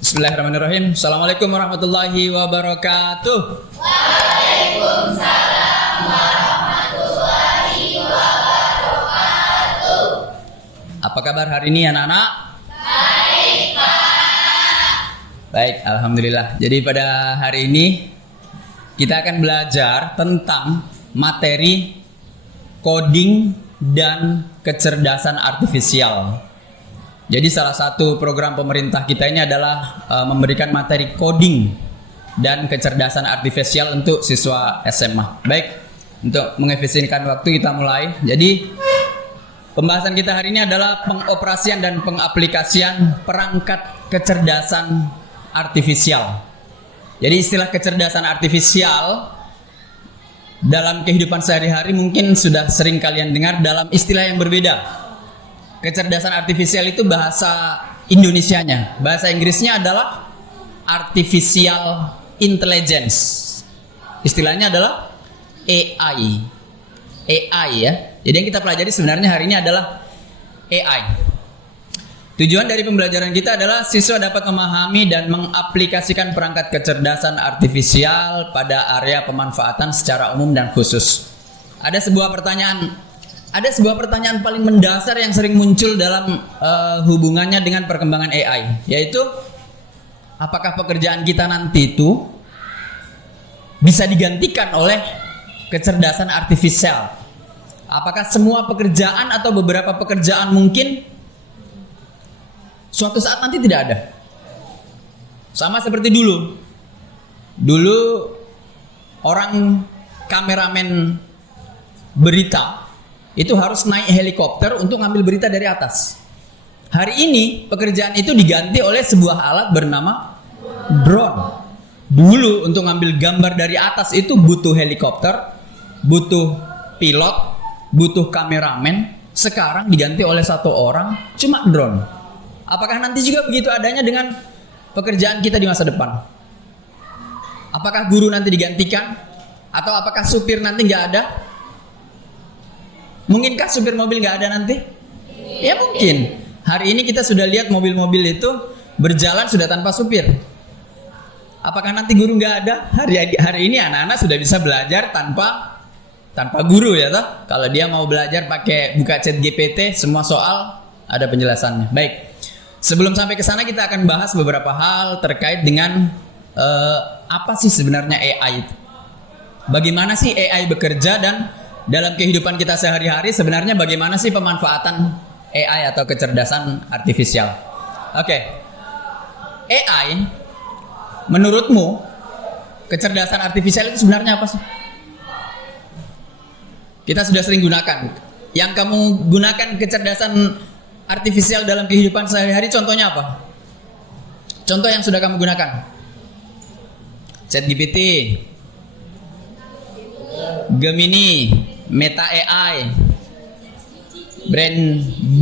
Bismillahirrahmanirrahim. Assalamualaikum warahmatullahi wabarakatuh. Waalaikumsalam warahmatullahi wabarakatuh. Apa kabar hari ini anak-anak? Baik, Pak. Baik, alhamdulillah. Jadi pada hari ini kita akan belajar tentang materi coding dan kecerdasan artifisial. Jadi salah satu program pemerintah kita ini adalah memberikan materi coding dan kecerdasan artifisial untuk siswa SMA. Baik, untuk mengefisienkan waktu kita mulai. Jadi pembahasan kita hari ini adalah pengoperasian dan pengaplikasian perangkat kecerdasan artifisial. Jadi istilah kecerdasan artifisial dalam kehidupan sehari-hari mungkin sudah sering kalian dengar dalam istilah yang berbeda. Kecerdasan artifisial itu bahasa Indonesianya. Bahasa Inggrisnya adalah artificial intelligence. Istilahnya adalah AI. AI ya. Jadi yang kita pelajari sebenarnya hari ini adalah AI. Tujuan dari pembelajaran kita adalah siswa dapat memahami dan mengaplikasikan perangkat kecerdasan artifisial pada area pemanfaatan secara umum dan khusus. Ada sebuah pertanyaan paling mendasar yang sering muncul dalam hubungannya dengan perkembangan AI, yaitu apakah pekerjaan kita nanti itu bisa digantikan oleh kecerdasan artifisial? Apakah semua pekerjaan atau beberapa pekerjaan mungkin suatu saat nanti tidak ada? Sama seperti dulu. Dulu orang kameramen berita itu harus naik helikopter untuk ngambil berita dari atas. Hari ini pekerjaan itu diganti oleh sebuah alat bernama drone. Dulu untuk ngambil gambar dari atas itu butuh helikopter, butuh pilot, butuh kameramen. Sekarang diganti oleh satu orang, cuma drone. Apakah nanti juga begitu adanya dengan pekerjaan kita di masa depan? Apakah guru nanti digantikan? Atau apakah supir nanti nggak ada? Mungkinkah supir mobil nggak ada nanti? Ya mungkin. Hari ini kita sudah lihat mobil-mobil itu berjalan sudah tanpa supir. Apakah nanti guru nggak ada? Hari ini anak-anak sudah bisa belajar tanpa guru ya toh. Kalau dia mau belajar pakai buka chat GPT, semua soal ada penjelasannya. Baik. Sebelum sampai ke sana kita akan bahas beberapa hal terkait dengan apa sih sebenarnya AI itu. Bagaimana sih AI bekerja dan dalam kehidupan kita sehari-hari sebenarnya bagaimana sih pemanfaatan AI atau kecerdasan artifisial? Oke. AI menurutmu kecerdasan artifisial itu sebenarnya apa sih? Kita sudah sering gunakan. Yang kamu gunakan kecerdasan artifisial dalam kehidupan sehari-hari contohnya apa? Contoh yang sudah kamu gunakan. ChatGPT, Gemini, Meta AI,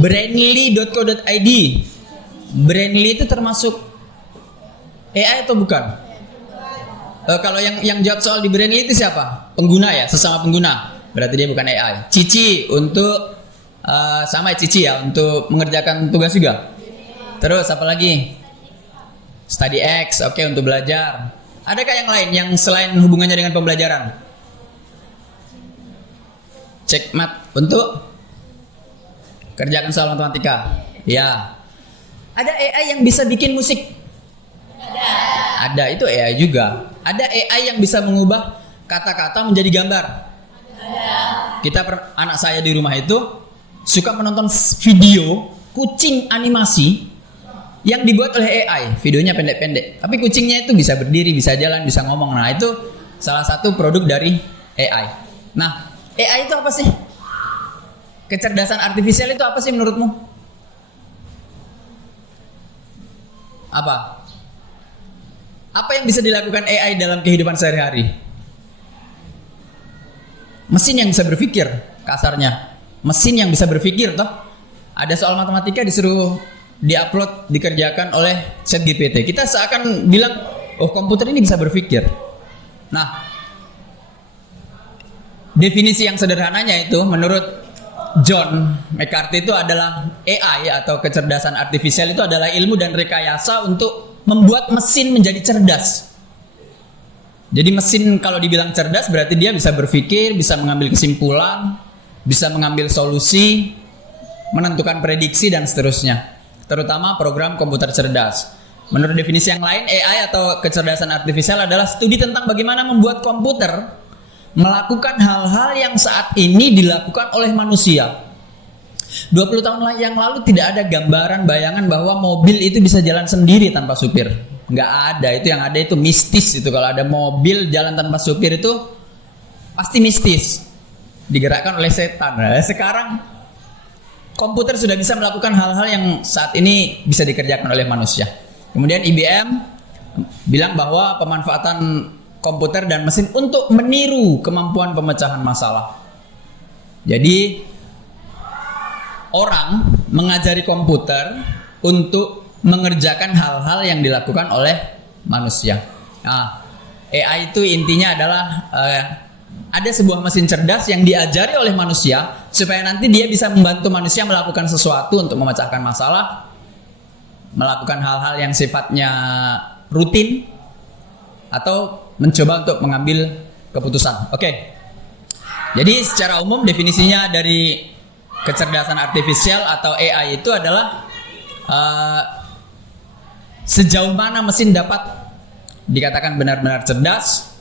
Brandly.co.id. Brandly itu termasuk AI atau bukan? Kalau yang jawab soal di Brandly itu siapa? Pengguna ya, sesama pengguna. Berarti dia bukan AI. Cici untuk sama Cici ya untuk mengerjakan tugas juga. Terus apa lagi? StudyX, oke, untuk belajar. Adakah yang lain yang selain hubungannya dengan pembelajaran? Checkmate untuk kerjakan soal matematika. Ya. Ada AI yang bisa bikin musik? Ada, itu AI juga. Ada AI yang bisa mengubah kata-kata menjadi gambar? Ada. Anak saya di rumah itu suka menonton video kucing animasi yang dibuat oleh AI. Videonya pendek-pendek, tapi kucingnya itu bisa berdiri, bisa jalan, bisa ngomong. Nah, itu salah satu produk dari AI. Nah, AI itu apa sih? Kecerdasan artifisial itu apa sih menurutmu? Apa? Apa yang bisa dilakukan AI dalam kehidupan sehari-hari? Mesin yang bisa berpikir, kasarnya. Mesin yang bisa berpikir toh. Ada soal matematika disuruh diupload, dikerjakan oleh ChatGPT. Kita seakan bilang, oh komputer ini bisa berpikir. Nah, definisi yang sederhananya itu menurut John McCarthy itu adalah AI atau kecerdasan artifisial itu adalah ilmu dan rekayasa untuk membuat mesin menjadi cerdas. Jadi mesin kalau dibilang cerdas berarti dia bisa berpikir, bisa mengambil kesimpulan, bisa mengambil solusi, menentukan prediksi dan seterusnya. Terutama program komputer cerdas. Menurut definisi yang lain, AI atau kecerdasan artifisial adalah studi tentang bagaimana membuat komputer melakukan hal-hal yang saat ini dilakukan oleh manusia. 20 tahun yang lalu tidak ada gambaran bayangan bahwa mobil itu bisa jalan sendiri tanpa supir. Nggak ada, itu yang ada itu mistis itu. Kalau ada mobil jalan tanpa supir itu pasti mistis, digerakkan oleh setan. Nah, sekarang komputer sudah bisa melakukan hal-hal yang saat ini bisa dikerjakan oleh manusia. Kemudian IBM bilang bahwa pemanfaatan komputer dan mesin untuk meniru kemampuan pemecahan masalah. Jadi orang mengajari komputer untuk mengerjakan hal-hal yang dilakukan oleh manusia. Nah, AI itu intinya adalah ada sebuah mesin cerdas yang diajari oleh manusia supaya nanti dia bisa membantu manusia melakukan sesuatu untuk memecahkan masalah, melakukan hal-hal yang sifatnya rutin, atau mencoba untuk mengambil keputusan. Oke. Jadi secara umum definisinya dari kecerdasan artifisial atau AI itu adalah sejauh mana mesin dapat dikatakan benar-benar cerdas.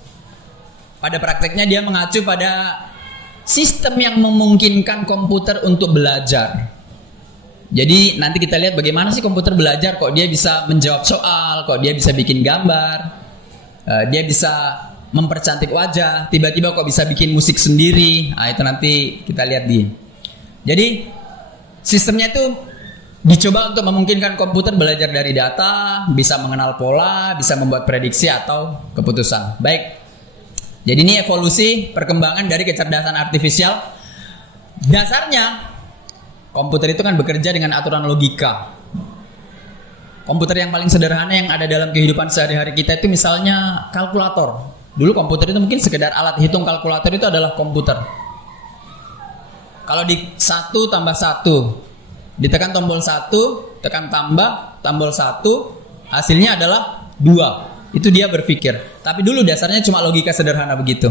Pada prakteknya dia mengacu pada sistem yang memungkinkan komputer untuk belajar. Jadi nanti kita lihat bagaimana sih komputer belajar, kok dia bisa menjawab soal, kok dia bisa bikin gambar, dia bisa mempercantik wajah, tiba-tiba kok bisa bikin musik sendiri. Nah, itu nanti kita lihat di. Jadi sistemnya itu dicoba untuk memungkinkan komputer belajar dari data, bisa mengenal pola, bisa membuat prediksi atau keputusan. Baik. Jadi ini evolusi perkembangan dari kecerdasan artifisial. Dasarnya komputer itu kan bekerja dengan aturan logika. Komputer yang paling sederhana yang ada dalam kehidupan sehari-hari kita itu misalnya kalkulator. Dulu komputer itu mungkin sekedar alat hitung. Kalkulator itu adalah komputer. Kalau di 1 tambah 1, ditekan tombol 1, tekan tambah, tombol 1, hasilnya adalah 2. Itu dia berpikir. Tapi dulu dasarnya cuma logika sederhana begitu.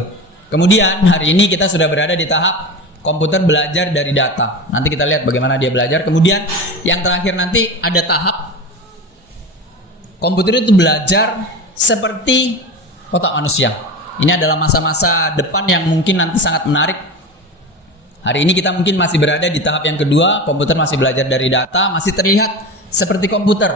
Kemudian hari ini kita sudah berada di tahap komputer belajar dari data. Nanti kita lihat bagaimana dia belajar. Kemudian yang terakhir nanti ada tahap komputer itu belajar seperti otak manusia. Ini adalah masa-masa depan yang mungkin nanti sangat menarik. Hari ini kita mungkin masih berada di tahap yang kedua, komputer masih belajar dari data, masih terlihat seperti komputer.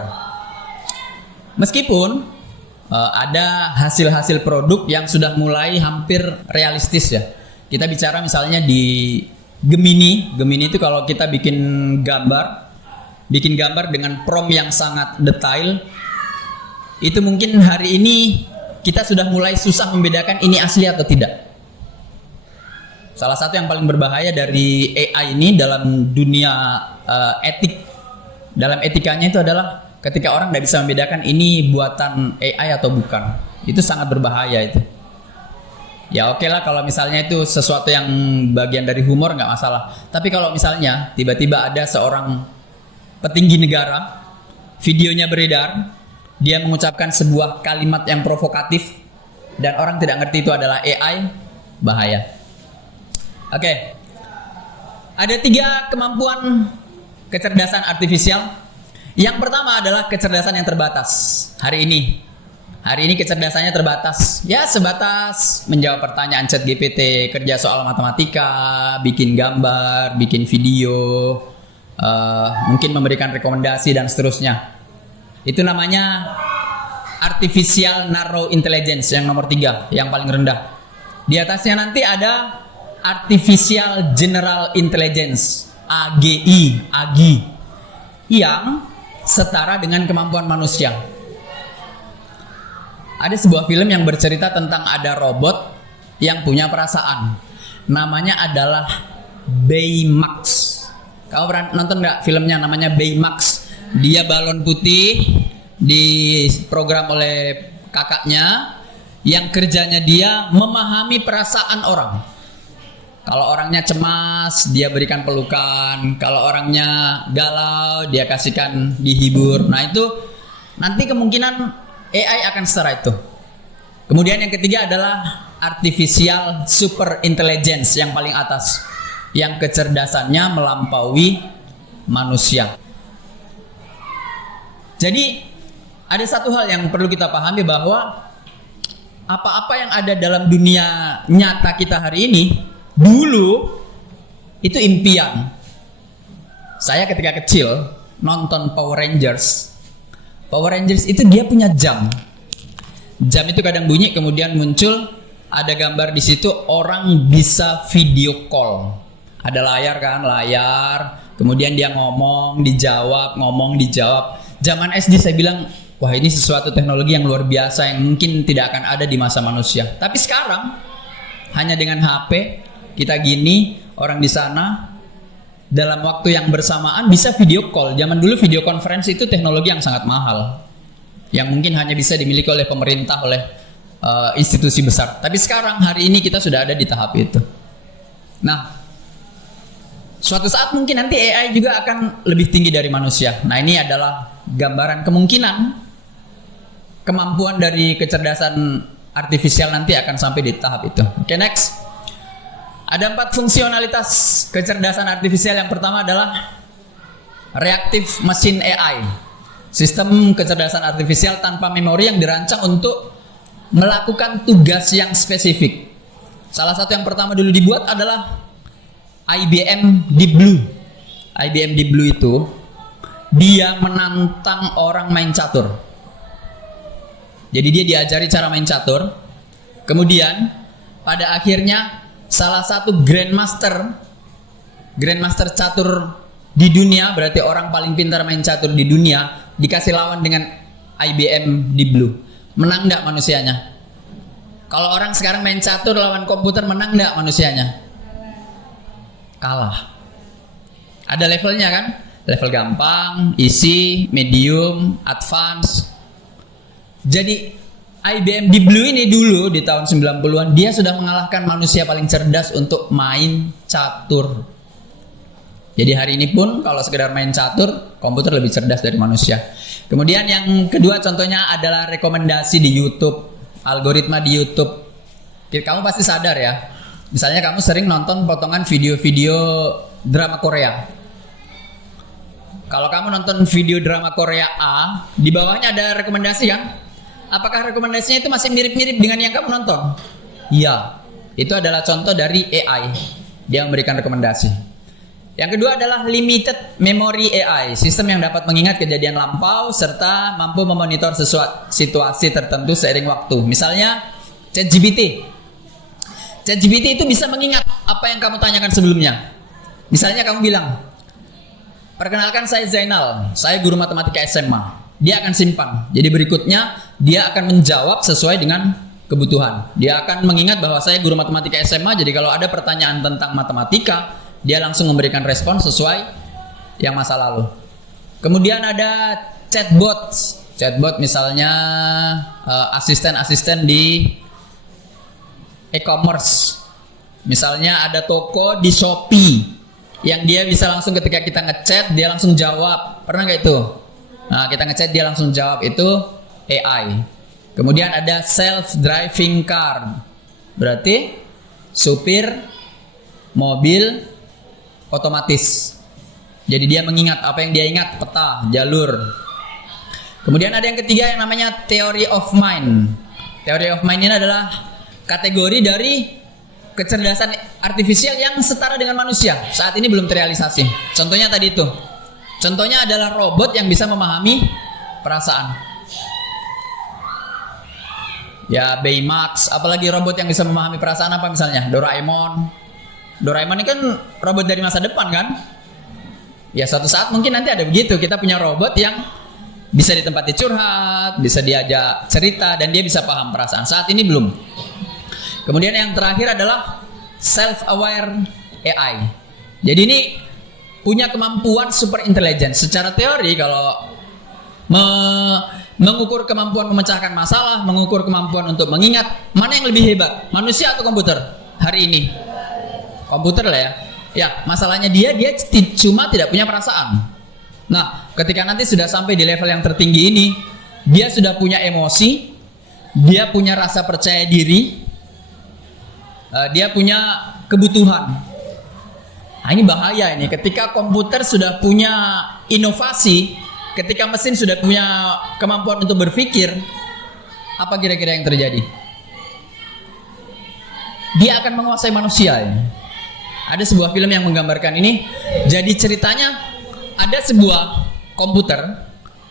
Meskipun ada hasil-hasil produk yang sudah mulai hampir realistis ya. Kita bicara misalnya di Gemini. Gemini itu kalau kita bikin gambar dengan prompt yang sangat detail, itu mungkin hari ini kita sudah mulai susah membedakan ini asli atau tidak. Salah satu yang paling berbahaya dari AI ini dalam dunia etik, dalam etikanya itu adalah ketika orang tidak bisa membedakan ini buatan AI atau bukan. Itu sangat berbahaya itu. Ya oke lah kalau misalnya itu sesuatu yang bagian dari humor nggak masalah. Tapi kalau misalnya tiba-tiba ada seorang petinggi negara, videonya beredar, dia mengucapkan sebuah kalimat yang provokatif dan orang tidak ngerti itu adalah AI, bahaya. Oke. Ada 3 kemampuan kecerdasan artifisial. Yang pertama adalah kecerdasan yang terbatas. Hari ini kecerdasannya terbatas. Ya sebatas menjawab pertanyaan ChatGPT, kerja soal matematika, bikin gambar, bikin video, mungkin memberikan rekomendasi dan seterusnya. Itu namanya artificial narrow intelligence yang nomor 3, yang paling rendah. Di atasnya nanti ada artificial general intelligence, AGI, yang setara dengan kemampuan manusia. Ada sebuah film yang bercerita tentang ada robot yang punya perasaan. Namanya adalah Baymax. Kamu pernah nonton nggak filmnya namanya Baymax? Dia balon putih, diprogram oleh kakaknya yang kerjanya dia memahami perasaan orang. Kalau orangnya cemas, dia berikan pelukan. Kalau orangnya galau, dia kasihkan dihibur. Nah itu nanti kemungkinan AI akan setara itu. Kemudian yang ketiga adalah artificial super intelligence yang paling atas, yang kecerdasannya melampaui manusia. Jadi ada satu hal yang perlu kita pahami, bahwa apa-apa yang ada dalam dunia nyata kita hari ini dulu itu impian. Saya ketika kecil nonton Power Rangers. Power Rangers itu dia punya jam. Jam itu kadang bunyi, kemudian muncul ada gambar di situ, orang bisa video call. Ada layar kan, layar. Kemudian dia ngomong, dijawab, ngomong, dijawab. Zaman SD saya bilang, wah ini sesuatu teknologi yang luar biasa yang mungkin tidak akan ada di masa manusia. Tapi sekarang hanya dengan HP kita gini, orang di sana dalam waktu yang bersamaan bisa video call. Zaman dulu video conference itu teknologi yang sangat mahal, yang mungkin hanya bisa dimiliki oleh pemerintah, oleh institusi besar. Tapi sekarang hari ini kita sudah ada di tahap itu. Nah, suatu saat mungkin nanti AI juga akan lebih tinggi dari manusia. Nah, ini adalah gambaran kemungkinan kemampuan dari kecerdasan artifisial nanti akan sampai di tahap itu. Oke, next. Ada 4 fungsionalitas kecerdasan artifisial. Yang pertama adalah reactive machine AI. Sistem kecerdasan artifisial tanpa memori yang dirancang untuk melakukan tugas yang spesifik. Salah satu yang pertama dulu dibuat adalah IBM Deep Blue. IBM Deep Blue itu dia menantang orang main catur. Jadi dia diajari cara main catur. Kemudian pada akhirnya salah satu grandmaster catur di dunia, berarti orang paling pintar main catur di dunia, dikasih lawan dengan IBM Deep Blue. Menang enggak manusianya? Kalau orang sekarang main catur lawan komputer, menang enggak manusianya? Kalah. Ada levelnya kan? Level gampang, easy, medium, advance. Jadi IBM Deep Blue ini dulu di tahun 90-an dia sudah mengalahkan manusia paling cerdas untuk main catur. Jadi hari ini pun kalau sekedar main catur, komputer lebih cerdas dari manusia. Kemudian yang kedua contohnya adalah rekomendasi di YouTube, algoritma di YouTube. Kamu pasti sadar ya. Misalnya kamu sering nonton potongan video-video drama Korea. Kalau kamu nonton video drama Korea A, di bawahnya ada rekomendasi kan? Apakah rekomendasinya itu masih mirip-mirip dengan yang kamu nonton? Iya, itu adalah contoh dari AI. Dia memberikan rekomendasi. Yang kedua adalah limited memory AI, sistem yang dapat mengingat kejadian lampau serta mampu memonitor sesuatu situasi tertentu seiring waktu. Misalnya ChatGPT. ChatGPT itu bisa mengingat apa yang kamu tanyakan sebelumnya. Misalnya kamu bilang, perkenalkan saya Zainal, saya guru matematika SMA. Dia akan simpan. Jadi berikutnya dia akan menjawab sesuai dengan kebutuhan. Dia akan mengingat bahwa saya guru matematika SMA. Jadi kalau ada pertanyaan tentang matematika, dia langsung memberikan respon sesuai yang masa lalu. Kemudian ada chatbot. Chatbot misalnya asisten-asisten di e-commerce. Misalnya ada toko di Shopee yang dia bisa langsung ketika kita ngechat dia langsung jawab. Pernah nggak itu? Nah, kita ngechat dia langsung jawab, itu AI. Kemudian ada self-driving car. Berarti supir mobil otomatis. Jadi dia mengingat apa yang dia ingat, peta, jalur. Kemudian ada yang ketiga yang namanya theory of mind. Theory of mind ini adalah kategori dari kecerdasan artifisial yang setara dengan manusia. Saat ini belum terrealisasi. Contohnya tadi itu. Contohnya adalah robot yang bisa memahami perasaan. Ya, Baymax, apalagi robot yang bisa memahami perasaan apa misalnya? Doraemon. Doraemon ini kan robot dari masa depan kan? Ya, suatu saat mungkin nanti ada begitu. Kita punya robot yang bisa ditempati curhat, bisa diajak cerita, dan dia bisa paham perasaan. Saat ini belum. Kemudian yang terakhir adalah self-aware AI. Jadi ini punya kemampuan super intelligence. Secara teori kalau mengukur kemampuan memecahkan masalah, mengukur kemampuan untuk mengingat, mana yang lebih hebat? Manusia atau komputer? Hari ini komputer lah ya. Ya, masalahnya dia cuma tidak punya perasaan. Nah, ketika nanti sudah sampai di level yang tertinggi ini, dia sudah punya emosi, dia punya rasa percaya diri, dia punya kebutuhan. Nah, ini bahaya ini. Ketika komputer sudah punya inovasi, ketika mesin sudah punya kemampuan untuk berpikir, apa kira-kira yang terjadi? Dia akan menguasai manusia ya. Ada sebuah film yang menggambarkan ini. Jadi ceritanya ada sebuah komputer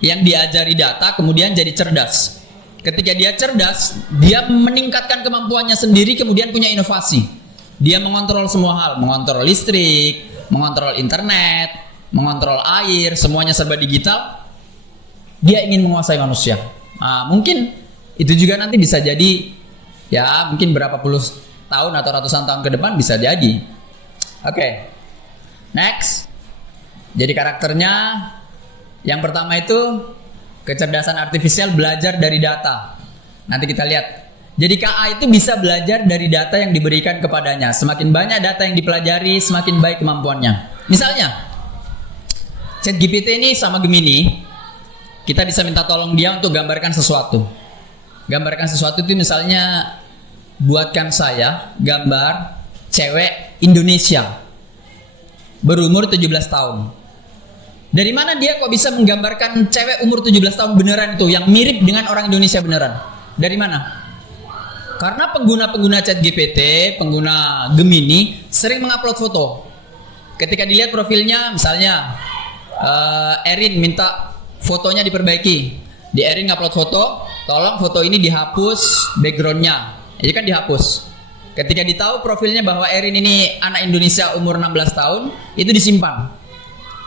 yang diajari data kemudian jadi cerdas. Ketika dia cerdas, dia meningkatkan kemampuannya sendiri kemudian punya inovasi. Dia mengontrol semua hal, mengontrol listrik, mengontrol internet, mengontrol air, semuanya serba digital. Dia ingin menguasai manusia. Nah, mungkin itu juga nanti bisa jadi ya mungkin berapa puluh tahun atau ratusan tahun ke depan bisa jadi. Oke. Next. Jadi karakternya yang pertama itu kecerdasan artifisial belajar dari data. Nanti kita lihat. Jadi KA itu bisa belajar dari data yang diberikan kepadanya. Semakin banyak data yang dipelajari, semakin baik kemampuannya. Misalnya, ChatGPT ini sama Gemini, kita bisa minta tolong dia untuk gambarkan sesuatu. Gambarkan sesuatu itu misalnya, buatkan saya gambar cewek Indonesia berumur 17 tahun. Dari mana dia kok bisa menggambarkan cewek umur 17 tahun beneran itu yang mirip dengan orang Indonesia beneran? Dari mana? Karena pengguna-pengguna ChatGPT, pengguna Gemini sering mengupload foto. Ketika dilihat profilnya, misalnya Erin minta fotonya diperbaiki. Di Erin ngupload foto, tolong foto ini dihapus backgroundnya. Jadi kan dihapus. Ketika ditahu profilnya bahwa Erin ini anak Indonesia umur 16 tahun, itu disimpan.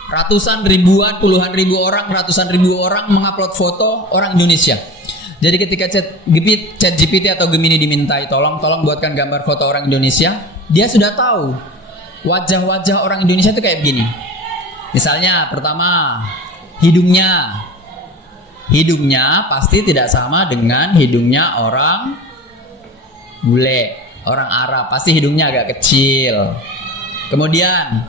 Ratusan ribuan, puluhan ribu orang, ratusan ribu orang mengupload foto orang Indonesia. Jadi ketika ChatGPT atau Gemini dimintai tolong buatkan gambar foto orang Indonesia, dia sudah tahu wajah-wajah orang Indonesia itu kayak begini. Misalnya pertama, hidungnya pasti tidak sama dengan hidungnya orang bule, orang Arab, pasti hidungnya agak kecil. Kemudian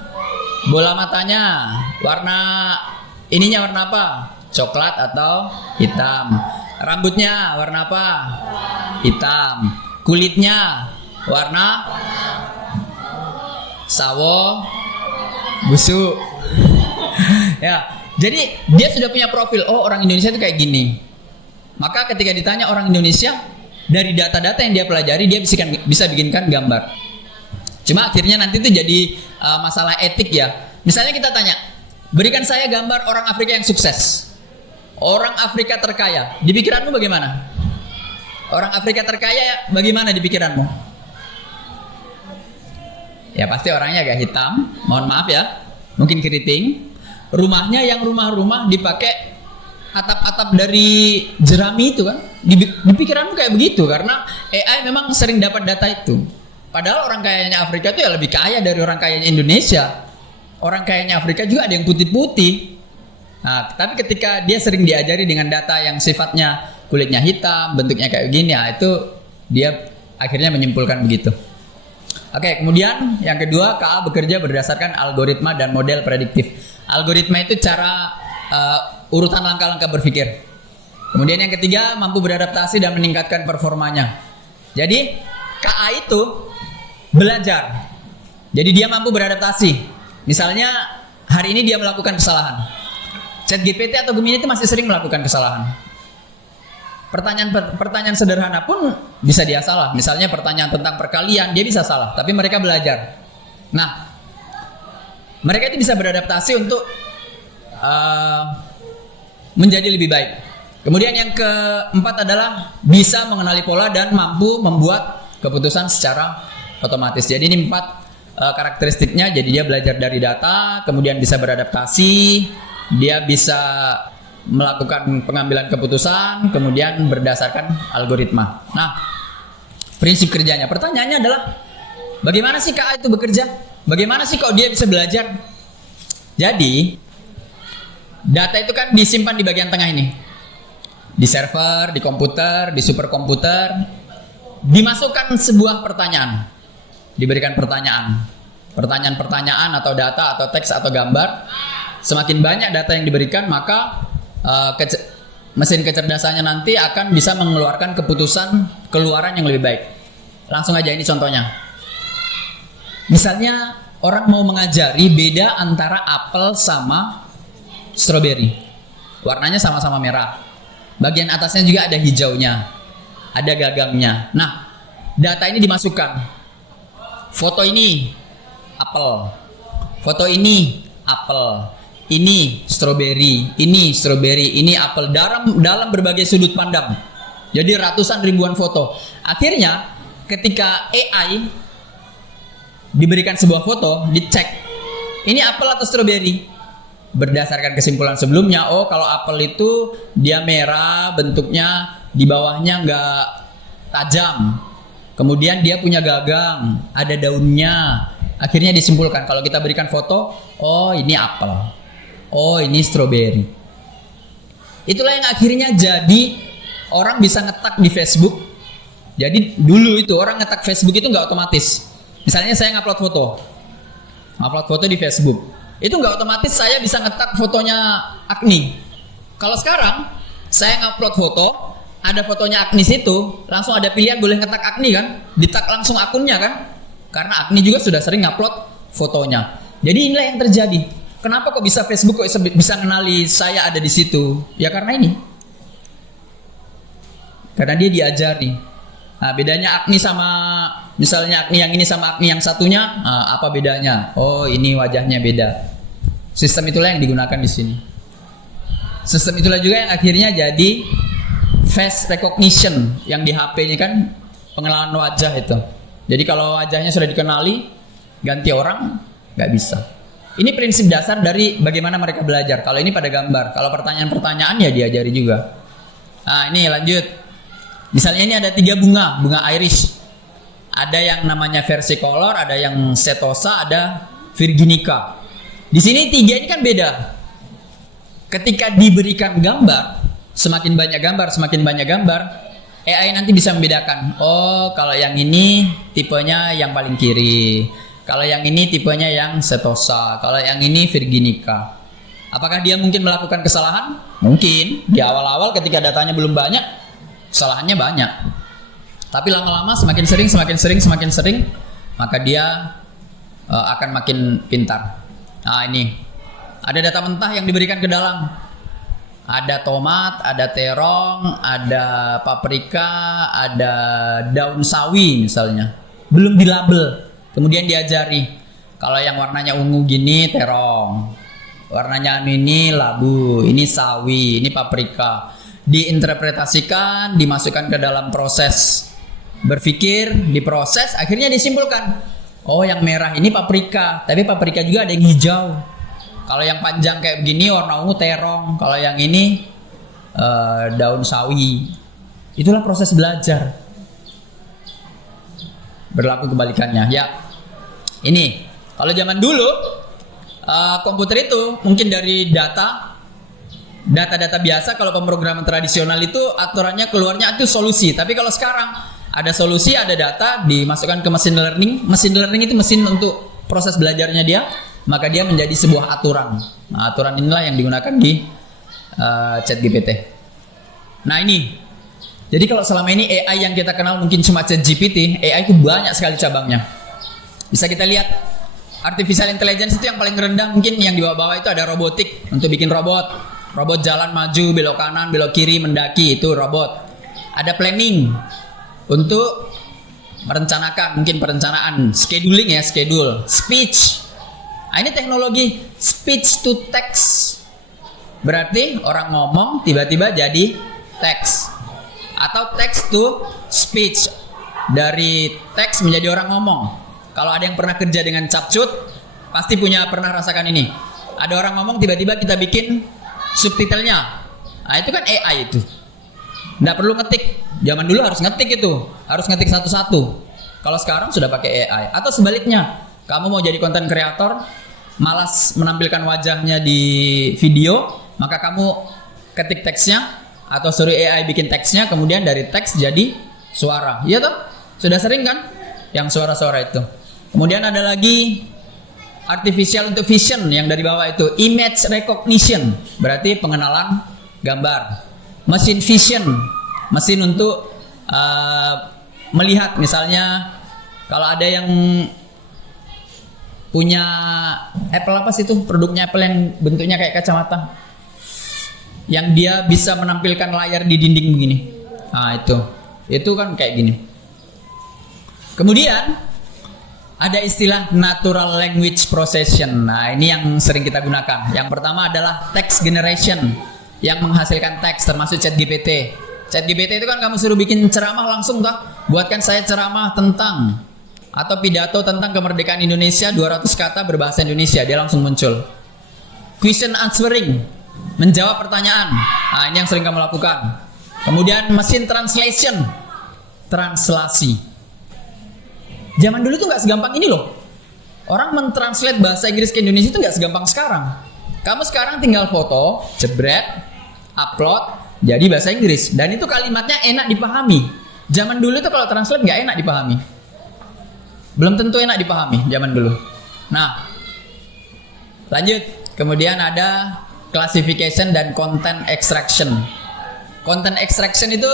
bola matanya warna apa? Coklat atau hitam. Rambutnya warna apa? Hitam. Kulitnya warna sawo busuk. Ya, jadi dia sudah punya profil. Oh, orang Indonesia itu kayak gini. Maka ketika ditanya orang Indonesia, dari data-data yang dia pelajari, dia bisa bikinkan gambar. Cuma akhirnya nanti itu jadi masalah etik ya. Misalnya kita tanya, berikan saya gambar orang Afrika yang sukses, orang Afrika terkaya. Di pikiranmu bagaimana? Orang Afrika terkaya bagaimana di pikiranmu? Ya pasti orangnya agak hitam, mohon maaf ya, mungkin keriting. Rumahnya yang rumah-rumah dipakai atap-atap dari jerami itu kan. Di pikiranmu kayak begitu karena AI memang sering dapat data itu. Padahal orang kayanya Afrika itu ya lebih kaya dari orang kayanya Indonesia. Orang kayanya Afrika juga ada yang putih-putih. Nah, tapi ketika dia sering diajari dengan data yang sifatnya kulitnya hitam, bentuknya kayak gini, nah itu dia akhirnya menyimpulkan begitu. Oke, kemudian yang kedua, KA bekerja berdasarkan algoritma dan model prediktif. Algoritma itu cara urutan langkah-langkah berpikir. Kemudian yang ketiga, mampu beradaptasi dan meningkatkan performanya. Jadi KA itu belajar. Jadi dia mampu beradaptasi. Misalnya hari ini dia melakukan kesalahan. ChatGPT atau Gemini itu masih sering melakukan kesalahan. Pertanyaan sederhana pun bisa dia salah. Misalnya pertanyaan tentang perkalian, dia bisa salah, tapi mereka belajar. Nah, mereka itu bisa beradaptasi untuk menjadi lebih baik. Kemudian yang keempat adalah bisa mengenali pola dan mampu membuat keputusan secara otomatis. Jadi ini 4 karakteristiknya. Jadi dia belajar dari data, kemudian bisa beradaptasi, dia bisa melakukan pengambilan keputusan, kemudian berdasarkan algoritma. Nah, prinsip kerjanya. Pertanyaannya adalah, bagaimana sih KA itu bekerja? Bagaimana sih kok dia bisa belajar? Jadi, data itu kan disimpan di bagian tengah ini. Di server, di komputer, di superkomputer. Dimasukkan sebuah pertanyaan. Diberikan pertanyaan. Pertanyaan-pertanyaan atau data atau teks atau gambar. Semakin banyak data yang diberikan, maka mesin kecerdasannya nanti akan bisa mengeluarkan keluaran yang lebih baik. Langsung aja ini contohnya. Misalnya orang mau mengajari beda antara apel sama stroberi. Warnanya sama-sama merah. Bagian atasnya juga ada hijaunya, ada gagangnya. Nah, data ini dimasukkan. Foto ini apel, foto ini apel, ini stroberi, ini apel, dalam berbagai sudut pandang. Jadi ratusan ribuan foto. Akhirnya ketika AI diberikan sebuah foto, dicek ini apel atau stroberi. Berdasarkan kesimpulan sebelumnya, oh kalau apel itu dia merah, bentuknya di bawahnya nggak tajam, kemudian dia punya gagang, ada daunnya. Akhirnya disimpulkan kalau kita berikan foto, oh ini apel, oh ini stroberi. Itulah yang akhirnya jadi orang bisa ngetak di Facebook. Jadi dulu itu orang ngetak Facebook itu nggak otomatis. Misalnya saya ngupload foto di Facebook, itu nggak otomatis saya bisa ngetak fotonya Agni. Kalau sekarang saya ngupload foto, ada fotonya Agni situ, langsung ada pilihan boleh ngetak Agni kan, ditag langsung akunnya kan, karena Agni juga sudah sering ngupload fotonya. Jadi inilah yang terjadi. Kenapa kok bisa Facebook kok bisa kenali saya ada di situ? Ya karena ini, karena dia diajari. Nah, bedanya Agni sama misalnya Agni yang ini sama Agni yang satunya, apa bedanya? Oh, ini wajahnya beda. Sistem itulah yang digunakan di sini. Sistem itulah juga yang akhirnya jadi face recognition yang di HP ini kan, pengenalan wajah itu. Jadi kalau wajahnya sudah dikenali, ganti orang nggak bisa. Ini prinsip dasar dari bagaimana mereka belajar. Kalau ini pada gambar, kalau pertanyaan-pertanyaan ya diajari juga. Nah ini lanjut. Misalnya ini ada 3 bunga iris. Ada yang namanya versicolor, ada yang setosa, ada virginica. Di sini 3 ini kan beda. Ketika diberikan gambar, semakin banyak gambar, AI nanti bisa membedakan. Oh, kalau yang ini tipenya yang paling kiri. Kalau yang ini tipenya yang setosa. Kalau yang ini virginica. Apakah dia mungkin melakukan kesalahan? Mungkin. Di awal-awal ketika datanya belum banyak, kesalahannya banyak. Tapi lama-lama semakin sering, maka dia akan makin pintar. Nah ini ada data mentah yang diberikan ke dalam. Ada tomat, ada terong, ada paprika, ada daun sawi misalnya. Belum dilabel. Kemudian diajari. Kalau yang warnanya ungu gini terong. Warnanya ini labu, ini sawi, ini paprika. Diinterpretasikan, dimasukkan ke dalam proses berpikir, diproses, akhirnya disimpulkan. Oh, yang merah ini paprika, tapi paprika juga ada yang hijau. Kalau yang panjang kayak begini warna ungu terong, kalau yang ini daun sawi. Itulah proses belajar. Berlaku kebalikannya. Ya, ini kalau zaman dulu komputer itu mungkin dari data biasa. Kalau pemrograman tradisional itu aturannya keluarnya itu solusi. Tapi kalau sekarang ada solusi, ada data, dimasukkan ke mesin learning. Mesin learning itu mesin untuk proses belajarnya dia, maka dia menjadi sebuah aturan. Nah, aturan inilah yang digunakan di ChatGPT. Nah ini, jadi kalau selama ini AI yang kita kenal mungkin cuma ChatGPT, AI itu banyak sekali cabangnya. Bisa kita lihat, artificial intelligence itu yang paling rendah mungkin yang di bawah-bawah itu ada robotik untuk bikin robot. Robot jalan maju, belok kanan, belok kiri, mendaki, itu robot. Ada planning untuk merencanakan, mungkin perencanaan, scheduling ya, schedule, speech. Nah, ini teknologi speech to text. Berarti orang ngomong tiba-tiba jadi teks. Atau text to speech. Dari teks menjadi orang ngomong. Kalau ada yang pernah kerja dengan capcut, pasti pernah rasakan ini. Ada orang ngomong tiba-tiba kita bikin subtitlenya. Nah itu kan AI itu. Nggak perlu ngetik. Zaman dulu harus ngetik itu. Harus ngetik satu-satu. Kalau sekarang sudah pakai AI. Atau sebaliknya, kamu mau jadi konten kreator, malas menampilkan wajahnya di video, maka kamu ketik teksnya atau suruh AI bikin teksnya, kemudian dari teks jadi suara. Iya toh? Sudah sering kan yang suara-suara itu. Kemudian ada lagi artificial untuk vision yang dari bawah itu, image recognition, berarti pengenalan gambar. mesin vision, mesin untuk melihat, misalnya kalau ada yang punya Apple, apa sih itu produknya Apple yang bentuknya kayak kacamata, yang dia bisa menampilkan layar di dinding begini. Nah itu kan kayak gini. Kemudian ada istilah natural language processing. Nah ini yang sering kita gunakan. Yang pertama adalah text generation, yang menghasilkan teks, termasuk ChatGPT. ChatGPT itu kan kamu suruh bikin ceramah langsung toh, buatkan saya ceramah tentang atau pidato tentang kemerdekaan Indonesia 200 kata berbahasa Indonesia, dia langsung muncul. Question answering, menjawab pertanyaan. Nah ini yang sering kamu lakukan. Kemudian mesin translation, translasi. Zaman dulu tuh nggak segampang ini loh. Orang mentranslate bahasa Inggris ke Indonesia itu nggak segampang sekarang. Kamu sekarang tinggal foto, jebret, upload, jadi bahasa Inggris. Dan itu kalimatnya enak dipahami. Zaman dulu tuh kalau translate nggak enak dipahami. Belum tentu enak dipahami zaman dulu. Nah, lanjut. Kemudian ada classification dan content extraction. Content extraction itu,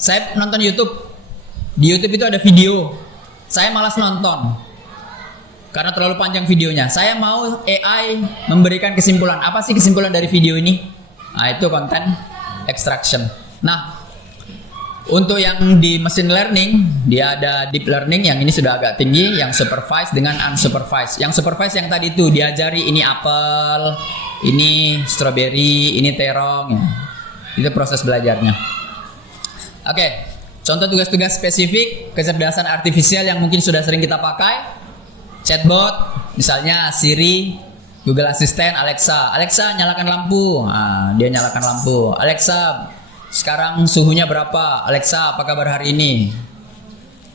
saya nonton YouTube. Di YouTube itu ada video. Saya malas nonton karena terlalu panjang videonya. Saya mau AI memberikan kesimpulan. Apa sih kesimpulan dari video ini? Nah, itu content extraction. Nah, untuk yang di machine learning, dia ada deep learning, yang ini sudah agak tinggi, yang supervised dengan unsupervised. Yang supervised yang tadi itu diajari ini apel, ini strawberry, ini terong ya. Itu proses belajarnya. Oke, contoh tugas-tugas spesifik kecerdasan artifisial yang mungkin sudah sering kita pakai. Chatbot, misalnya Siri, Google Assistant, Alexa. Alexa, nyalakan lampu. Nah, dia nyalakan lampu. Alexa, sekarang suhunya berapa? Alexa, apa kabar hari ini?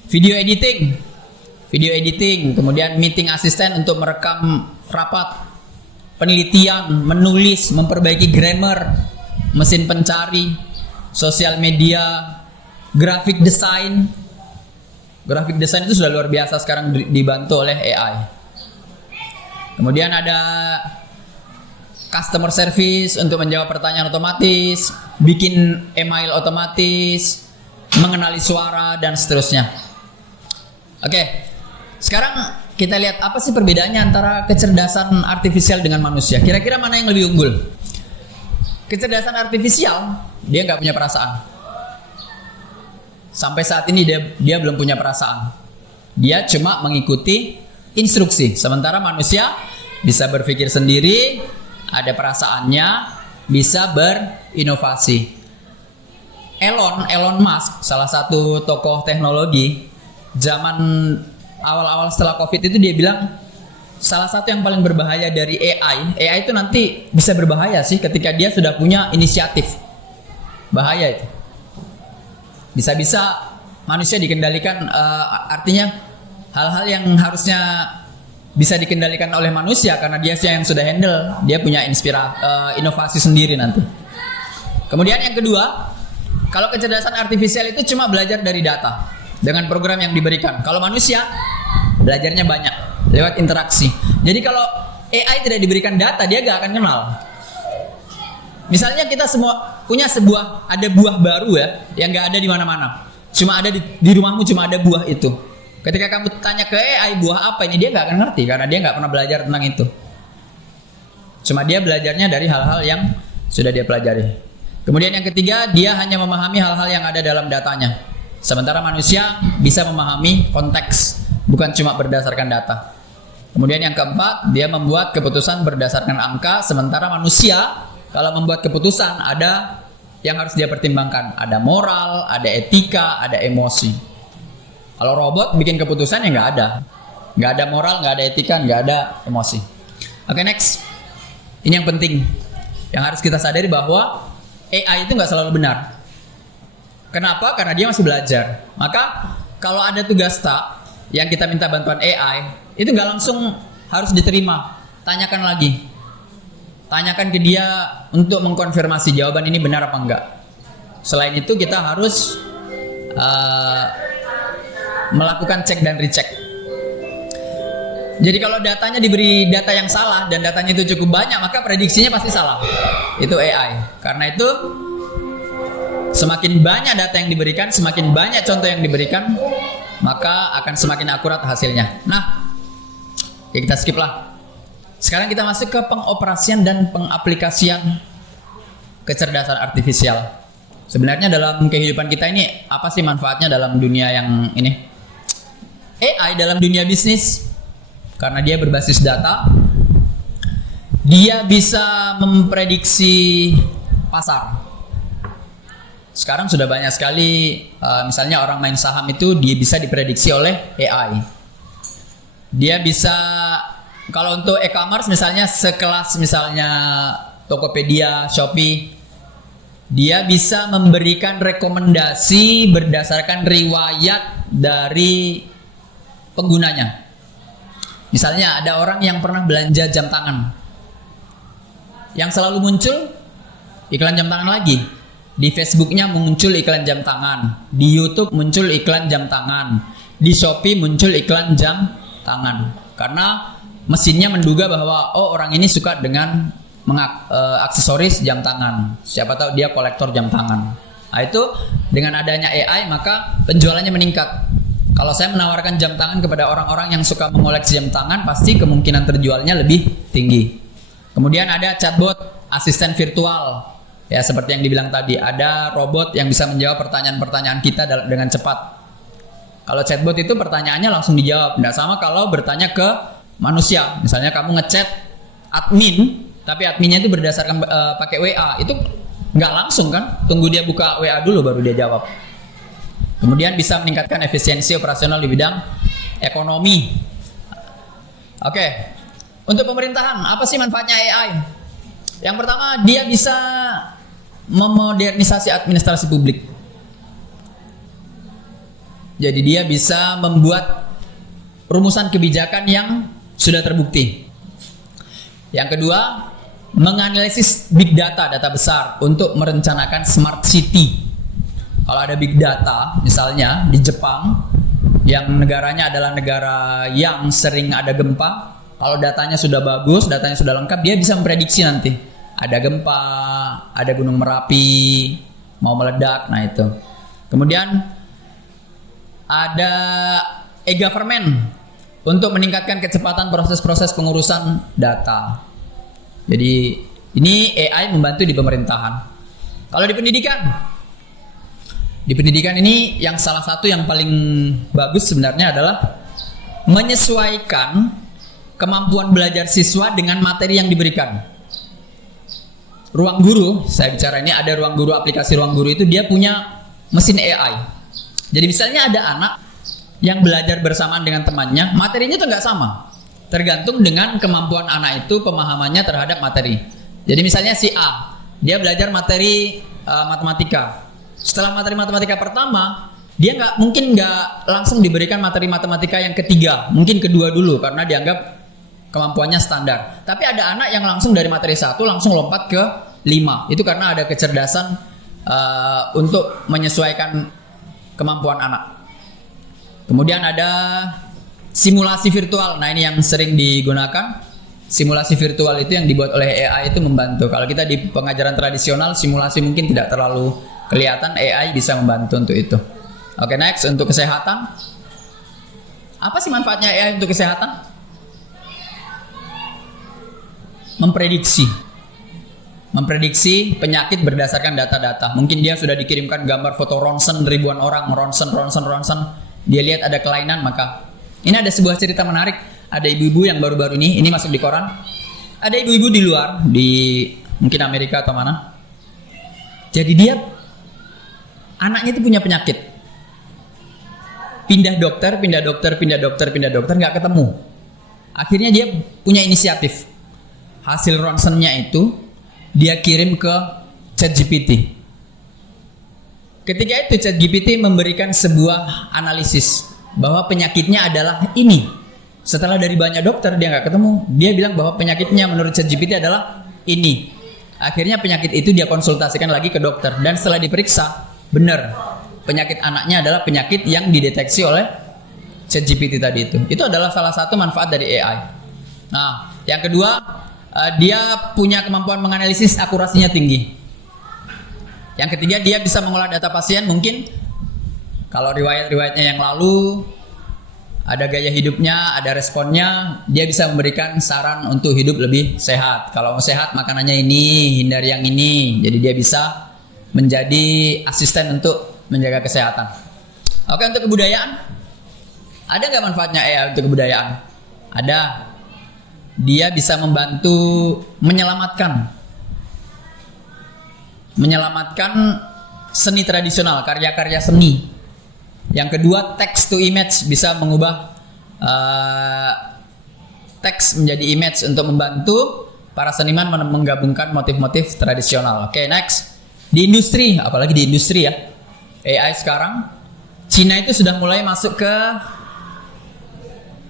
Video editing, kemudian meeting assistant untuk merekam rapat, penelitian, menulis, memperbaiki grammar, mesin pencari, sosial media, graphic design. Graphic design itu sudah luar biasa sekarang dibantu oleh AI. Kemudian ada customer service untuk menjawab pertanyaan otomatis, bikin email otomatis, mengenali suara, dan seterusnya. Oke, sekarang kita lihat apa sih perbedaannya antara kecerdasan artifisial dengan manusia. Kira-kira mana yang lebih unggul? Kecerdasan artifisial, dia nggak punya perasaan. Sampai saat ini dia belum punya perasaan. Dia cuma mengikuti instruksi. Sementara manusia bisa berpikir sendiri, ada perasaannya, bisa berinovasi. Elon Musk, salah satu tokoh teknologi, zaman awal-awal setelah COVID itu dia bilang salah satu yang paling berbahaya dari AI itu nanti bisa berbahaya sih ketika dia sudah punya inisiatif. Bahaya itu. Bisa-bisa manusia dikendalikan, artinya hal-hal yang harusnya bisa dikendalikan oleh manusia karena dia yang sudah handle, dia punya inovasi sendiri nanti. Kemudian yang kedua, kalau kecerdasan artifisial itu cuma belajar dari data dengan program yang diberikan. Kalau manusia belajarnya banyak lewat interaksi. Jadi kalau AI tidak diberikan data, dia gak akan kenal. Misalnya kita semua punya ada buah baru ya, yang gak ada di mana-mana. Cuma ada di rumahmu, cuma ada buah itu. Ketika kamu tanya ke AI buah apa ini, dia gak akan ngerti karena dia gak pernah belajar tentang itu. Cuma dia belajarnya dari hal-hal yang sudah dia pelajari. Kemudian yang ketiga, dia hanya memahami hal-hal yang ada dalam datanya. Sementara manusia bisa memahami konteks, bukan cuma berdasarkan data. Kemudian yang keempat, dia membuat keputusan berdasarkan angka. Sementara manusia kalau membuat keputusan ada yang harus dia pertimbangkan. Ada moral, ada etika, ada emosi. Kalau robot bikin keputusan ya nggak ada. Nggak ada moral, nggak ada etika, nggak ada emosi. Oke, next. Ini yang penting. Yang harus kita sadari bahwa AI itu nggak selalu benar. Kenapa? Karena dia masih belajar. Maka kalau ada tugas tak yang kita minta bantuan AI, itu nggak langsung harus diterima. Tanyakan lagi. Tanyakan ke dia untuk mengkonfirmasi jawaban ini benar apa enggak. Selain itu kita harus melakukan cek dan recheck. Jadi kalau datanya diberi data yang salah dan datanya itu cukup banyak, maka prediksinya pasti salah. itu AI. Karena itu semakin banyak data yang diberikan, semakin banyak contoh yang diberikan, maka akan semakin akurat hasilnya. Nah, ya kita skip lah. Sekarang kita masuk ke pengoperasian dan pengaplikasian kecerdasan artifisial. Sebenarnya dalam kehidupan kita ini apa sih manfaatnya dalam dunia yang ini? AI dalam dunia bisnis, karena dia berbasis data, dia bisa memprediksi pasar. Sekarang sudah banyak sekali, misalnya orang main saham itu dia bisa diprediksi oleh AI. Dia bisa, kalau untuk e-commerce misalnya sekelas misalnya Tokopedia, Shopee, dia bisa memberikan rekomendasi berdasarkan riwayat dari penggunanya. Misalnya ada orang yang pernah belanja jam tangan, yang selalu muncul iklan jam tangan lagi. Di Facebooknya muncul iklan jam tangan, di YouTube muncul iklan jam tangan, di Shopee muncul iklan jam tangan. Karena mesinnya menduga bahwa orang ini suka dengan aksesoris jam tangan. Siapa tahu dia kolektor jam tangan. Nah, itu dengan adanya AI maka penjualannya meningkat. Kalau saya menawarkan jam tangan kepada orang-orang yang suka mengoleksi jam tangan, pasti kemungkinan terjualnya lebih tinggi. Kemudian ada chatbot, asisten virtual. Ya, seperti yang dibilang tadi, ada robot yang bisa menjawab pertanyaan-pertanyaan kita dengan cepat. Kalau chatbot itu pertanyaannya langsung dijawab. Tidak sama kalau bertanya ke manusia. Misalnya kamu ngechat admin, tapi adminnya itu berdasarkan pakai WA, itu nggak langsung kan? Tunggu dia buka WA dulu baru dia jawab. Kemudian bisa meningkatkan efisiensi operasional di bidang ekonomi. Oke, untuk pemerintahan apa sih manfaatnya AI? Yang pertama, dia bisa memodernisasi administrasi publik. Jadi dia bisa membuat rumusan kebijakan yang sudah terbukti. Yang kedua, menganalisis big data, data besar untuk merencanakan smart city. Kalau ada big data, misalnya di Jepang, yang negaranya adalah negara yang sering ada gempa, kalau datanya sudah bagus, datanya sudah lengkap, dia bisa memprediksi nanti ada gempa, ada gunung Merapi mau meledak. Nah itu. Kemudian ada e-government untuk meningkatkan kecepatan proses-proses pengurusan data. Jadi ini AI membantu di pemerintahan. Kalau di pendidikan ini yang salah satu yang paling bagus sebenarnya adalah menyesuaikan kemampuan belajar siswa dengan materi yang diberikan. Ruang guru, saya bicara ini ada ruang guru, aplikasi ruang guru itu dia punya mesin AI. Jadi misalnya ada anak yang belajar bersamaan dengan temannya, materinya itu nggak sama. Tergantung dengan kemampuan anak itu, pemahamannya terhadap materi. Jadi misalnya si A, dia belajar materi matematika. Setelah materi matematika pertama, dia mungkin nggak langsung diberikan materi matematika yang ketiga, mungkin kedua dulu karena dianggap kemampuannya standar. Tapi ada anak yang langsung dari materi 1 langsung lompat ke 5. Itu karena ada kecerdasan untuk menyesuaikan kemampuan anak. Kemudian ada simulasi virtual. Nah, ini yang sering digunakan. Simulasi virtual itu yang dibuat oleh AI itu membantu. Kalau kita di pengajaran tradisional, simulasi mungkin tidak terlalu kelihatan, AI bisa membantu untuk itu. Oke, next untuk kesehatan. Apa sih manfaatnya AI untuk kesehatan? Memprediksi penyakit berdasarkan data-data. Mungkin dia sudah dikirimkan gambar foto ronsen ribuan orang, ronsen. Dia lihat ada kelainan, maka ini ada sebuah cerita menarik. Ada ibu-ibu yang baru-baru ini masuk di koran. Ada ibu-ibu di luar, di mungkin Amerika atau mana. Jadi dia anaknya itu punya penyakit. Pindah dokter, nggak ketemu. Akhirnya dia punya inisiatif. Hasil ronsennya itu dia kirim ke ChatGPT. Ketika itu ChatGPT memberikan sebuah analisis bahwa penyakitnya adalah ini. Setelah dari banyak dokter dia nggak ketemu, dia bilang bahwa penyakitnya menurut ChatGPT adalah ini. Akhirnya penyakit itu dia konsultasikan lagi ke dokter dan setelah diperiksa benar penyakit anaknya adalah penyakit yang dideteksi oleh ChatGPT tadi itu. Itu adalah salah satu manfaat dari AI. Nah, yang kedua dia punya kemampuan menganalisis, akurasinya tinggi. Yang ketiga, dia bisa mengolah data pasien. Mungkin kalau riwayat-riwayatnya yang lalu, ada gaya hidupnya, ada responnya, dia bisa memberikan saran untuk hidup lebih sehat. Kalau mau sehat, makanannya ini, hindari yang ini. Jadi dia bisa menjadi asisten untuk menjaga kesehatan. Oke, untuk kebudayaan, ada nggak manfaatnya AI untuk kebudayaan? Ada. Dia bisa membantu menyelamatkan seni tradisional, karya-karya seni. Yang kedua, text to image, bisa mengubah teks menjadi image untuk membantu para seniman menggabungkan motif-motif tradisional. Oke, next. Di industri, apalagi di industri ya, AI sekarang, Cina itu sudah mulai masuk ke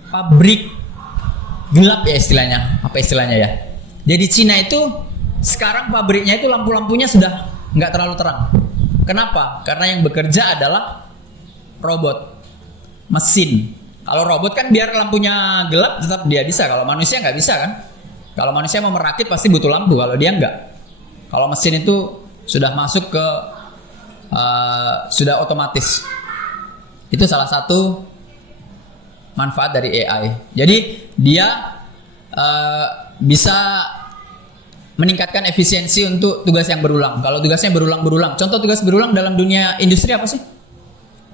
pabrik gelap ya istilahnya. Apa istilahnya ya? Jadi Cina itu sekarang pabriknya itu lampu-lampunya sudah nggak terlalu terang. Kenapa? Karena yang bekerja adalah robot, mesin. Kalau robot kan biar lampunya gelap tetap dia bisa. Kalau manusia nggak bisa kan? Kalau manusia mau merakit pasti butuh lampu. Kalau dia nggak. Kalau mesin itu sudah masuk ke sudah otomatis. Itu salah satu manfaat dari AI. Jadi dia bisa meningkatkan efisiensi untuk tugas yang berulang. Kalau tugasnya berulang-berulang, contoh tugas berulang dalam dunia industri apa sih?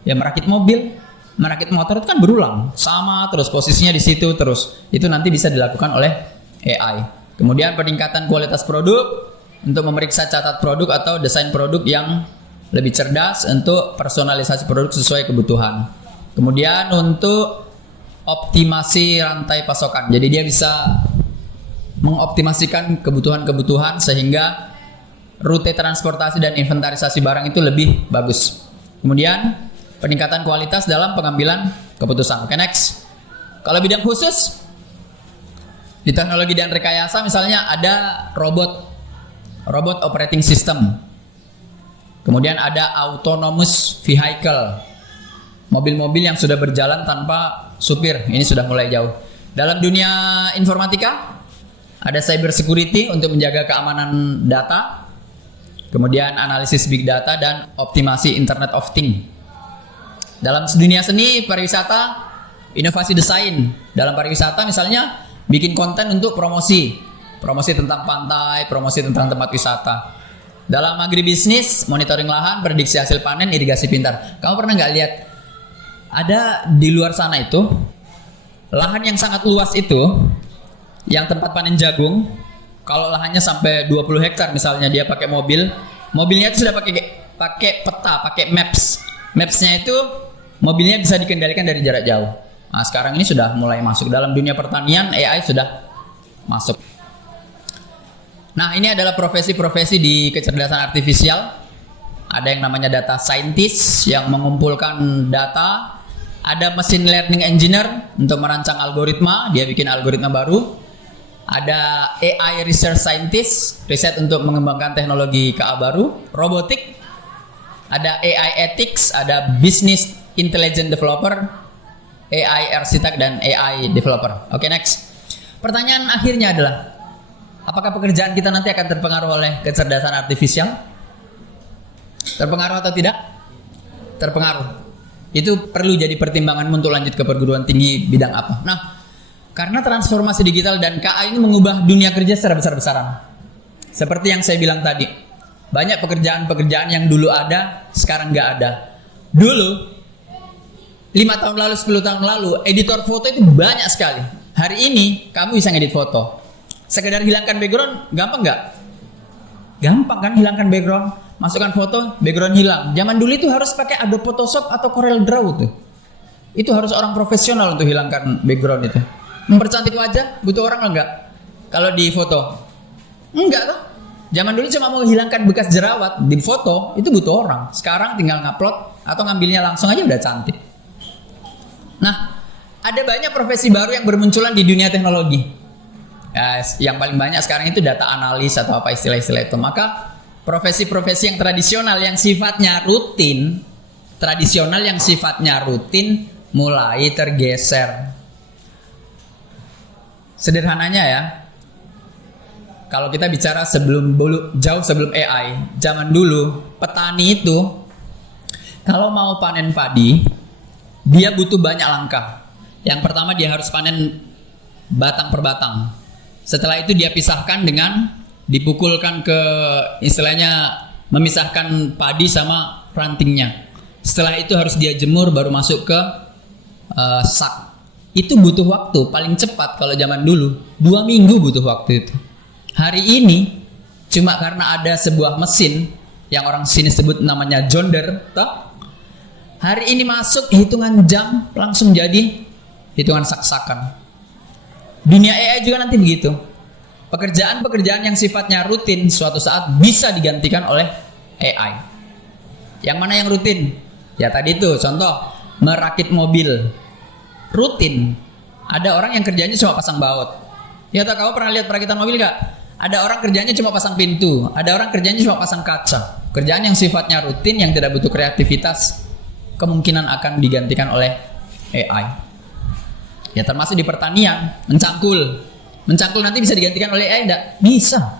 Ya merakit mobil, merakit motor itu kan berulang, sama terus posisinya di situ terus. Itu nanti bisa dilakukan oleh AI. Kemudian peningkatan kualitas produk untuk memeriksa catat produk atau desain produk yang lebih cerdas untuk personalisasi produk sesuai kebutuhan. Kemudian untuk optimasi rantai pasokan. Jadi dia bisa mengoptimasikan kebutuhan-kebutuhan sehingga rute transportasi dan inventarisasi barang itu lebih bagus. Kemudian peningkatan kualitas dalam pengambilan keputusan. Oke, next. Kalau bidang khusus di teknologi dan rekayasa, misalnya ada robot operating system. Kemudian ada autonomous vehicle, mobil-mobil yang sudah berjalan tanpa supir. Ini sudah mulai jauh. Dalam dunia informatika ada cyber security untuk menjaga keamanan data. Kemudian analisis big data dan optimasi Internet of Things. Dalam dunia seni, pariwisata, inovasi desain. Dalam pariwisata misalnya bikin konten untuk promosi tentang pantai, promosi tentang tempat wisata. Dalam agribisnis, monitoring lahan, prediksi hasil panen, irigasi pintar. Kamu pernah nggak lihat ada di luar sana itu lahan yang sangat luas itu, yang tempat panen jagung, kalau lahannya sampai 20 hektar misalnya, dia pakai mobilnya itu sudah pakai peta, pakai mapsnya itu mobilnya bisa dikendalikan dari jarak jauh. Nah, sekarang ini sudah mulai masuk dalam dunia pertanian, AI sudah masuk. Nah, ini adalah profesi-profesi di kecerdasan artifisial. Ada yang namanya data scientist yang mengumpulkan data. Ada machine learning engineer untuk merancang algoritma, dia bikin algoritma baru. Ada AI research scientist, riset untuk mengembangkan teknologi KA baru. Robotik, ada AI ethics, ada business intelligence developer, AI architect, dan AI developer. Oke, next. Pertanyaan akhirnya adalah, apakah pekerjaan kita nanti akan terpengaruh oleh kecerdasan artifisial? Terpengaruh atau tidak? Terpengaruh. Itu perlu jadi pertimbangan untuk lanjut ke perguruan tinggi bidang apa. Nah, karena transformasi digital dan KA ini mengubah dunia kerja secara besar-besaran. Seperti yang saya bilang tadi, banyak pekerjaan-pekerjaan yang dulu ada, sekarang nggak ada. Dulu, 5 tahun lalu, 10 tahun lalu, editor foto itu banyak sekali. Hari ini, kamu bisa ngedit foto. Sekedar hilangkan background, gampang nggak? Gampang kan hilangkan background, masukkan foto, background hilang. Zaman dulu itu harus pakai Adobe Photoshop atau Corel Draw tuh. Itu harus orang profesional untuk hilangkan background itu. Mempercantik wajah butuh orang enggak? Kalau di foto enggak tuh. Zaman dulu cuma mau hilangkan bekas jerawat di foto itu butuh orang. Sekarang tinggal ngupload atau ngambilnya langsung aja udah cantik. Nah, ada banyak profesi baru yang bermunculan di dunia teknologi. Yang paling banyak sekarang itu data analis atau apa istilah-istilah itu. Maka profesi-profesi yang tradisional yang sifatnya rutin mulai tergeser. Sederhananya ya, kalau kita bicara jauh sebelum AI, zaman dulu petani itu kalau mau panen padi, dia butuh banyak langkah. Yang pertama dia harus panen batang per batang. Setelah itu dia pisahkan dengan dipukulkan ke istilahnya memisahkan padi sama rantingnya. Setelah itu harus dia jemur baru masuk ke sak. Itu butuh waktu paling cepat kalau zaman dulu 2 minggu butuh waktu itu. Hari ini cuma karena ada sebuah mesin yang orang sini sebut namanya John Deere, toh? Hari ini masuk hitungan jam langsung jadi hitungan sak-sakan. Dunia AI juga nanti begitu. Pekerjaan-pekerjaan yang sifatnya rutin suatu saat bisa digantikan oleh AI. Yang mana yang rutin? Ya tadi itu contoh merakit mobil. Rutin. Ada orang yang kerjanya cuma pasang baut. Ya tahu kamu pernah lihat perakitan mobil gak? Ada orang kerjanya cuma pasang pintu, ada orang kerjanya cuma pasang kaca. Kerjaan yang sifatnya rutin yang tidak butuh kreativitas kemungkinan akan digantikan oleh AI. Ya termasuk di pertanian, mencangkul. Mencangkul nanti bisa digantikan oleh AI enggak? Bisa.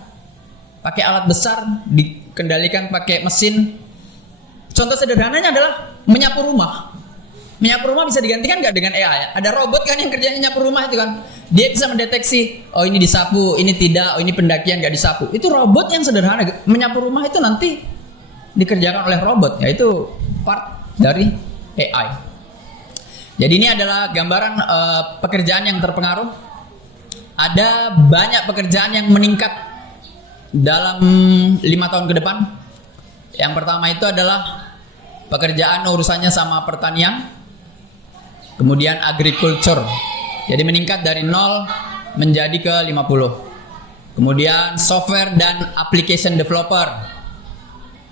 Pakai alat besar, dikendalikan pakai mesin. Contoh sederhananya adalah menyapu rumah. Menyapu rumah bisa digantikan nggak dengan AI? Ada robot kan yang kerjanya nyapu rumah itu kan. Dia bisa mendeteksi, oh ini disapu, ini tidak, oh ini pendakian nggak disapu. Itu robot yang sederhana. Menyapu rumah itu nanti dikerjakan oleh robot, yaitu part dari AI. Jadi ini adalah gambaran pekerjaan yang terpengaruh. Ada banyak pekerjaan yang meningkat dalam 5 tahun ke depan. Yang pertama itu adalah pekerjaan urusannya sama pertanian, kemudian agriculture. Jadi meningkat dari 0 menjadi ke 50. Kemudian software dan application developer.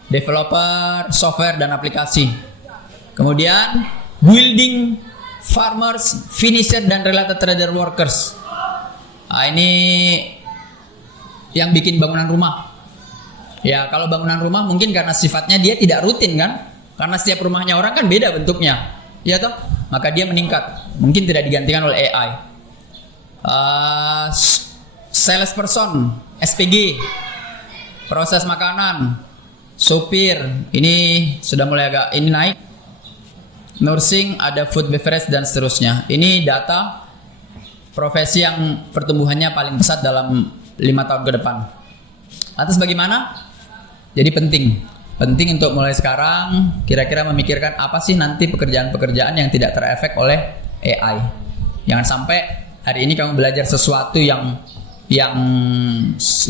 Developer software dan aplikasi. Kemudian building, farmers, finisher dan related trader workers. Nah, ini yang bikin bangunan rumah. Ya, kalau bangunan rumah mungkin karena sifatnya dia tidak rutin kan? Karena setiap rumahnya orang kan beda bentuknya. Ya toh? Maka dia meningkat. Mungkin tidak digantikan oleh AI. Salesperson, SPG, proses makanan, sopir, ini sudah mulai agak ini naik. Nursing, ada food beverage dan seterusnya. Ini data profesi yang pertumbuhannya paling pesat dalam 5 tahun ke depan. Lantas bagaimana? Jadi penting untuk mulai sekarang kira-kira memikirkan apa sih nanti pekerjaan-pekerjaan yang tidak terefek oleh AI. Jangan sampai hari ini kamu belajar sesuatu yang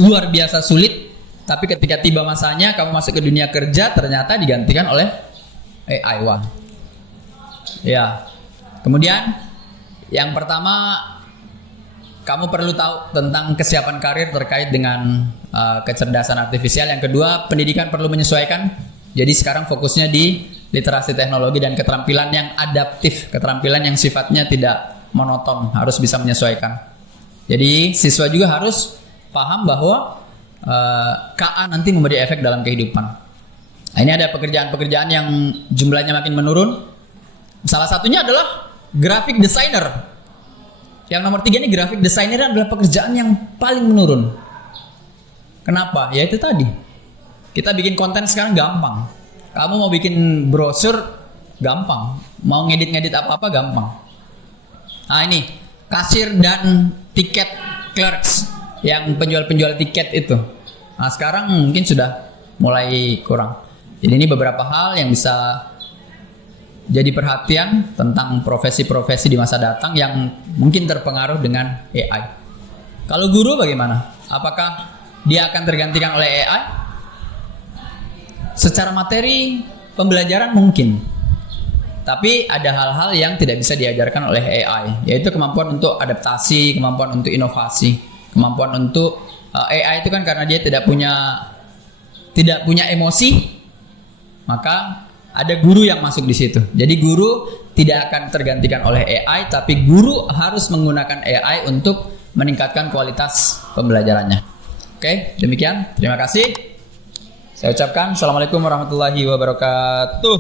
luar biasa sulit, tapi ketika tiba masanya kamu masuk ke dunia kerja ternyata digantikan oleh AI. Wah. Ya. Kemudian yang pertama, kamu perlu tahu tentang kesiapan karir terkait dengan kecerdasan artifisial. Yang kedua, pendidikan perlu menyesuaikan. Jadi sekarang fokusnya di literasi teknologi dan keterampilan yang adaptif, keterampilan yang sifatnya tidak monoton, harus bisa menyesuaikan. Jadi siswa juga harus paham bahwa KA nanti memberi efek dalam kehidupan. Nah, ini ada pekerjaan-pekerjaan yang jumlahnya makin menurun. Salah satunya adalah graphic designer. Yang nomor 3 ini graphic designer adalah pekerjaan yang paling menurun. Kenapa? Ya itu tadi. Kita bikin konten sekarang gampang. Kamu mau bikin brosur gampang. Mau ngedit-ngedit apa-apa gampang. Nah ini kasir dan tiket clerks, yang penjual-penjual tiket itu. Nah sekarang mungkin sudah mulai kurang. Jadi ini beberapa hal yang bisa jadi perhatian tentang profesi-profesi di masa datang yang mungkin terpengaruh dengan AI. Kalau guru bagaimana? Apakah dia akan tergantikan oleh AI? Secara materi pembelajaran mungkin. Tapi ada hal-hal yang tidak bisa diajarkan oleh AI, yaitu kemampuan untuk adaptasi, kemampuan untuk inovasi, kemampuan untuk AI itu kan karena dia tidak punya emosi, maka ada guru yang masuk di situ. Jadi guru tidak akan tergantikan oleh AI, tapi guru harus menggunakan AI untuk meningkatkan kualitas pembelajarannya. Oke, demikian. Terima kasih. Saya ucapkan Assalamualaikum warahmatullahi wabarakatuh.